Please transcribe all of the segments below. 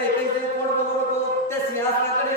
कहीं कहीं से कोड बगोर को ते सियास ना करे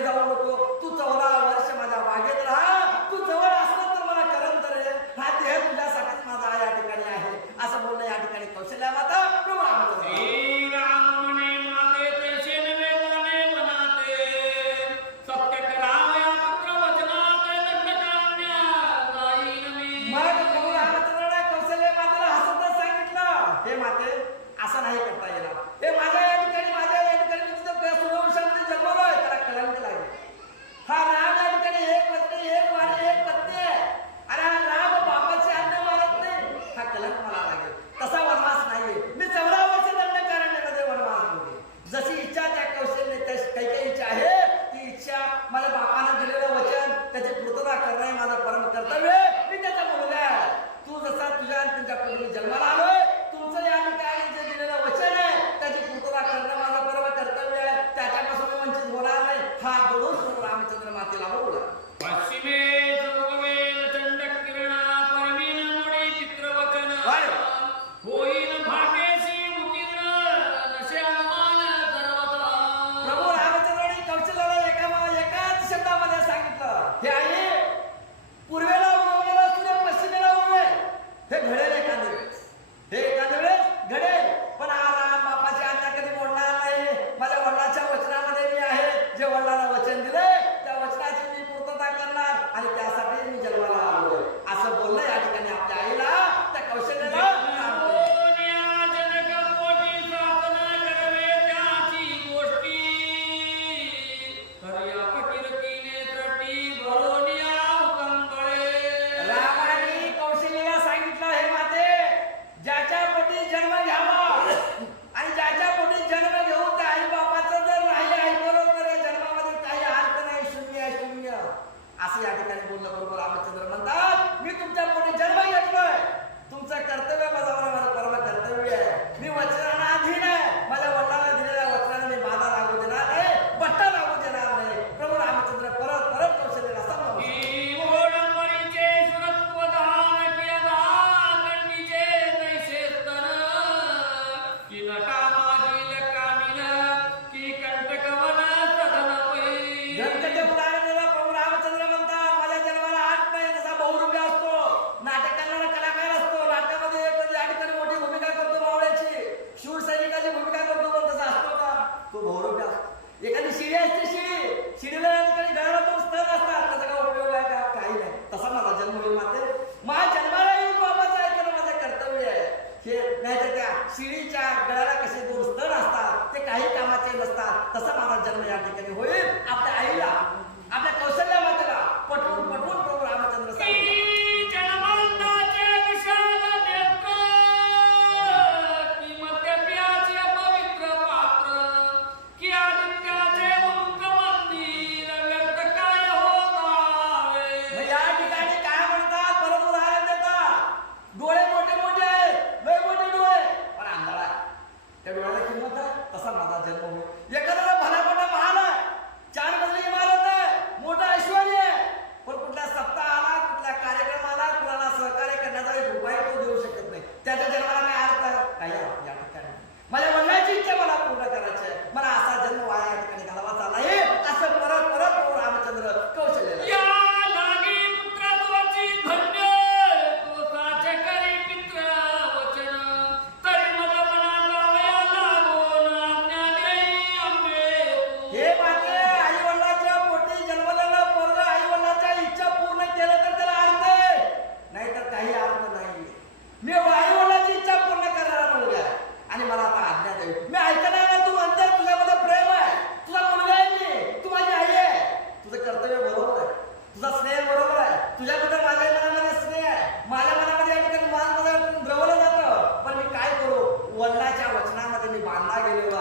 I'm not gonna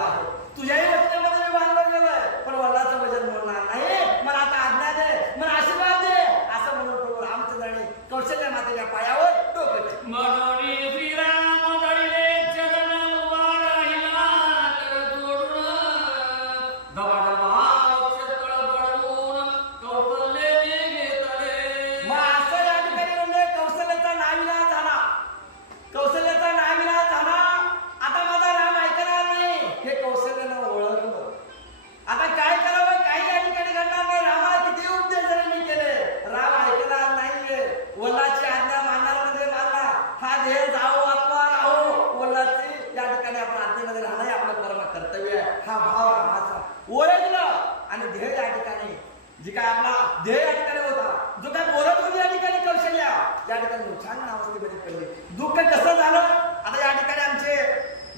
जी काय आपला ध्येय या ठिकाणी होता जो काय बोलत होती या ठिकाणी कौशल्या या ठिकाणी हो, छान अवस्थेमध्ये पडले दुःख कसं झालं? आता या ठिकाणी आमचे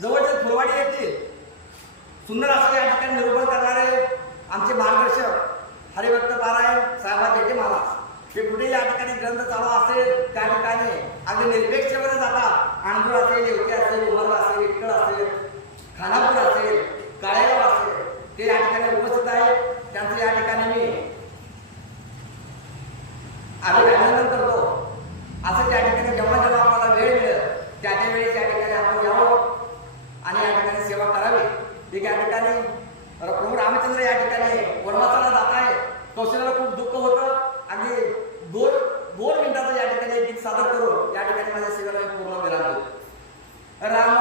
जवळचे फुरवाडी येथील सुंदर असं या ठिकाणी निरूपण करणारे आमचे मार्गदर्शक हरिभक्त पारायण साहेबा जेटे महाराज हे कुठे या ठिकाणी ग्रंथ चालू असेल त्या ठिकाणी अगदी निर्पेक्षेमध्ये जातात. आंध्र असेल येवती असेल उमरला असेल इटकळ असेल खानापूर सादर करून या ठिकाणी माझ्या सेवेला पूर्ण विराम राम